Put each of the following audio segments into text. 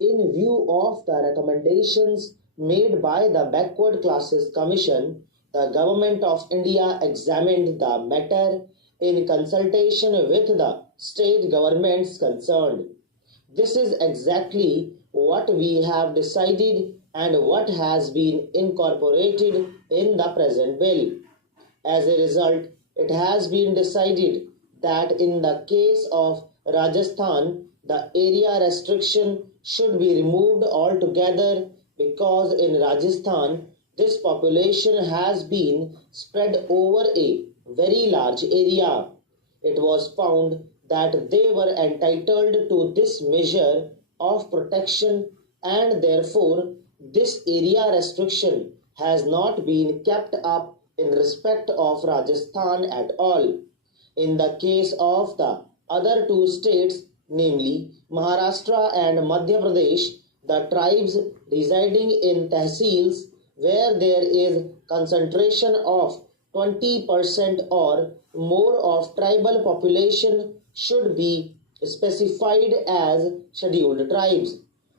In view of the recommendations made by the Backward Classes Commission, the Government of India examined the matter in consultation with the state governments concerned. This is exactly what we have decided and what has been incorporated in the present bill. As a result, it has been decided that in the case of Rajasthan, the area restriction should be removed altogether because in Rajasthan, this population has been spread over a very large area. It was found that they were entitled to this measure of protection and therefore this area restriction has not been kept up in respect of Rajasthan at all. In the case of the other two states, namely Maharashtra and Madhya Pradesh, the tribes residing in tehsils where there is concentration of 20% or more of tribal population should be specified as scheduled tribes.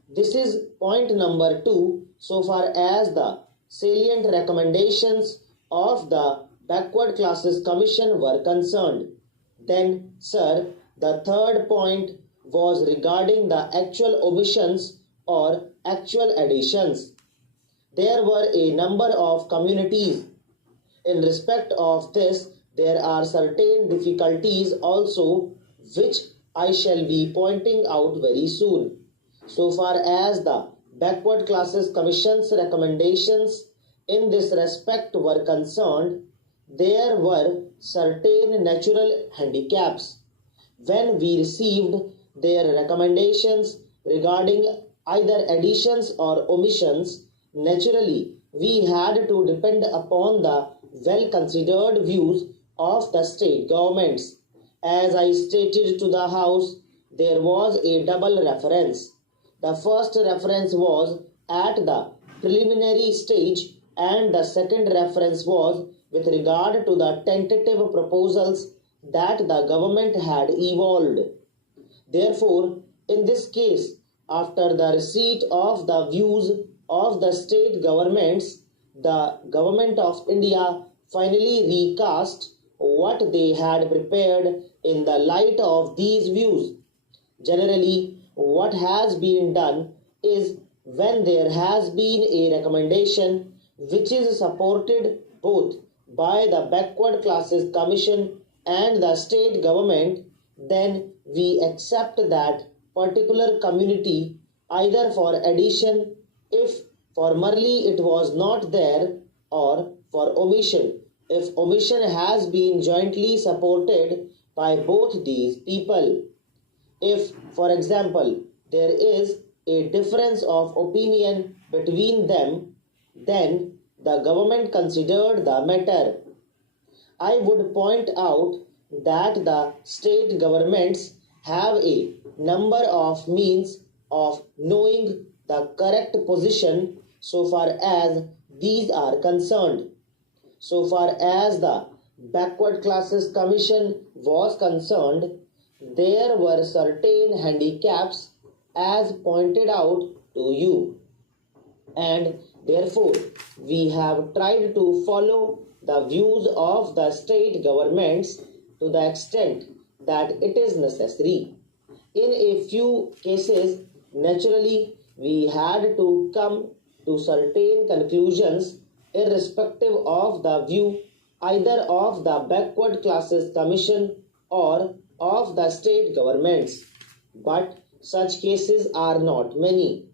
This is point number 2 so far as the salient recommendations of the Backward Classes Commission were concerned. Then, sir, the third point was regarding the actual omissions or actual additions. There were a number of communities. In respect of this, there are certain difficulties also which I shall be pointing out very soon. So far as the Backward Classes Commission's recommendations in this respect were concerned, there were certain natural handicaps. When we received their recommendations regarding either additions or omissions, naturally we had to depend upon the well-considered views of the state governments. As I stated to the House, there was a double reference. The first reference was at the preliminary stage and the second reference was with regard to the tentative proposals that the government had evolved. Therefore, in this case, after the receipt of the views of the state governments, the Government of India finally recast what they had prepared in the light of these views. Generally, what has been done is when there has been a recommendation which is supported both by the Backward Classes Commission and the state government, then we accept that particular community either for addition if formerly it was not there or for omission if omission has been jointly supported by both these people. If, for example, there is a difference of opinion between them, then the government considered the matter. I would point out that the state governments have a number of means of knowing the correct position so far as these are concerned. So far as the Backward Classes Commission was concerned, there were certain handicaps as pointed out to you, and therefore we have tried to follow the views of the state governments to the extent that it is necessary. In a few cases, naturally, we had to come to certain conclusions irrespective of the view either of the Backward Classes Commission or of the state governments. But such cases are not many.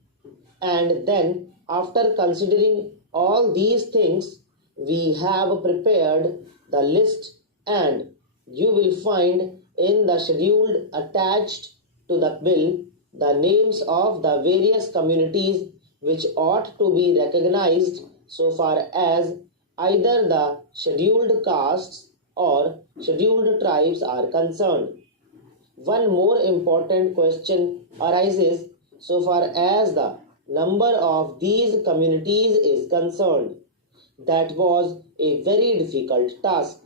And then, after considering all these things, we have prepared the list, and you will find in the schedule attached to the bill the names of the various communities which ought to be recognized so far as either the scheduled castes or scheduled tribes are concerned. One more important question arises so far as the number of these communities is concerned. That was a very difficult task.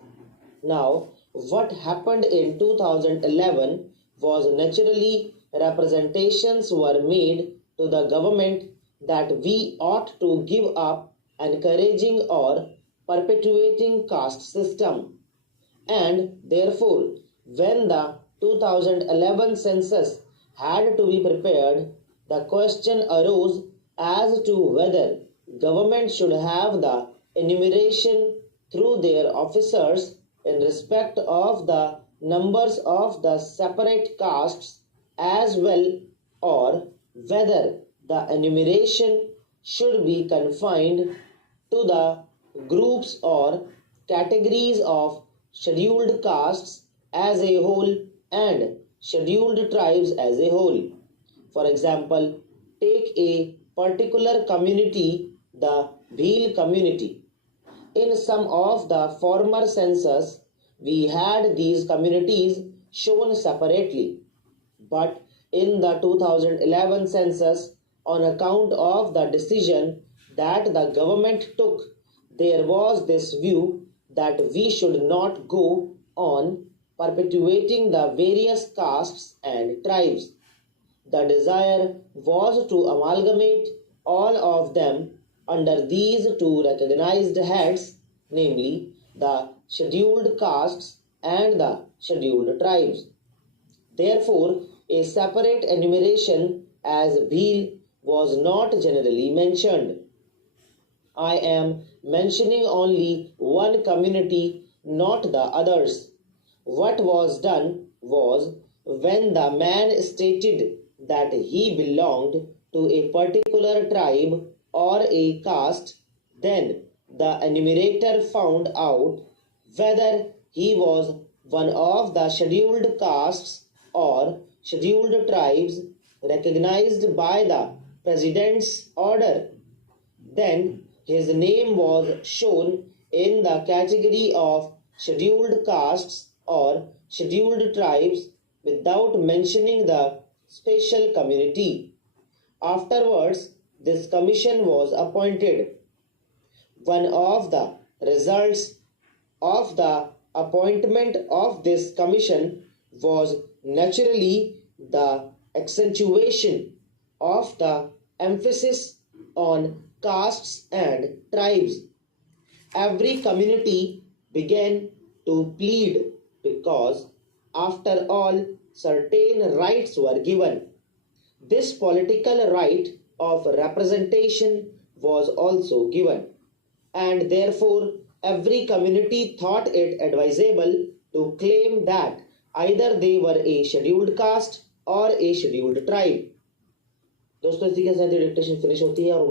Now, what happened in 2011 was naturally representations were made to the government that we ought to give up encouraging or perpetuating caste system. And therefore, when the 2011 census had to be prepared, the question arose as to whether government should have the enumeration through their officers in respect of the numbers of the separate castes as well, or whether the enumeration should be confined to the groups or categories of scheduled castes as a whole and scheduled tribes as a whole. For example, take a particular community, the Bhil community. In some of the former census, we had these communities shown separately. But in the 2011 census, on account of the decision that the government took, there was this view that we should not go on perpetuating the various castes and tribes. The desire was to amalgamate all of them under these two recognized heads, namely the scheduled castes and the scheduled tribes. Therefore, a separate enumeration as Bhil was not generally mentioned. I am mentioning only one community, not the others. What was done was, when the man stated that he belonged to a particular tribe or a caste, then the enumerator found out whether he was one of the scheduled castes or scheduled tribes recognized by the president's order. Then his name was shown in the category of scheduled castes or scheduled tribes without mentioning the special community. Afterwards, this commission was appointed. One of the results of the appointment of this commission was naturally the accentuation of the emphasis on castes and tribes. Every community began to plead because, after all, certain rights were given. This political right of representation was also given, and therefore every community thought it advisable to claim that either they were a scheduled caste or a scheduled tribe. दोस्तों इसी के साथ ये dictation finish होती है और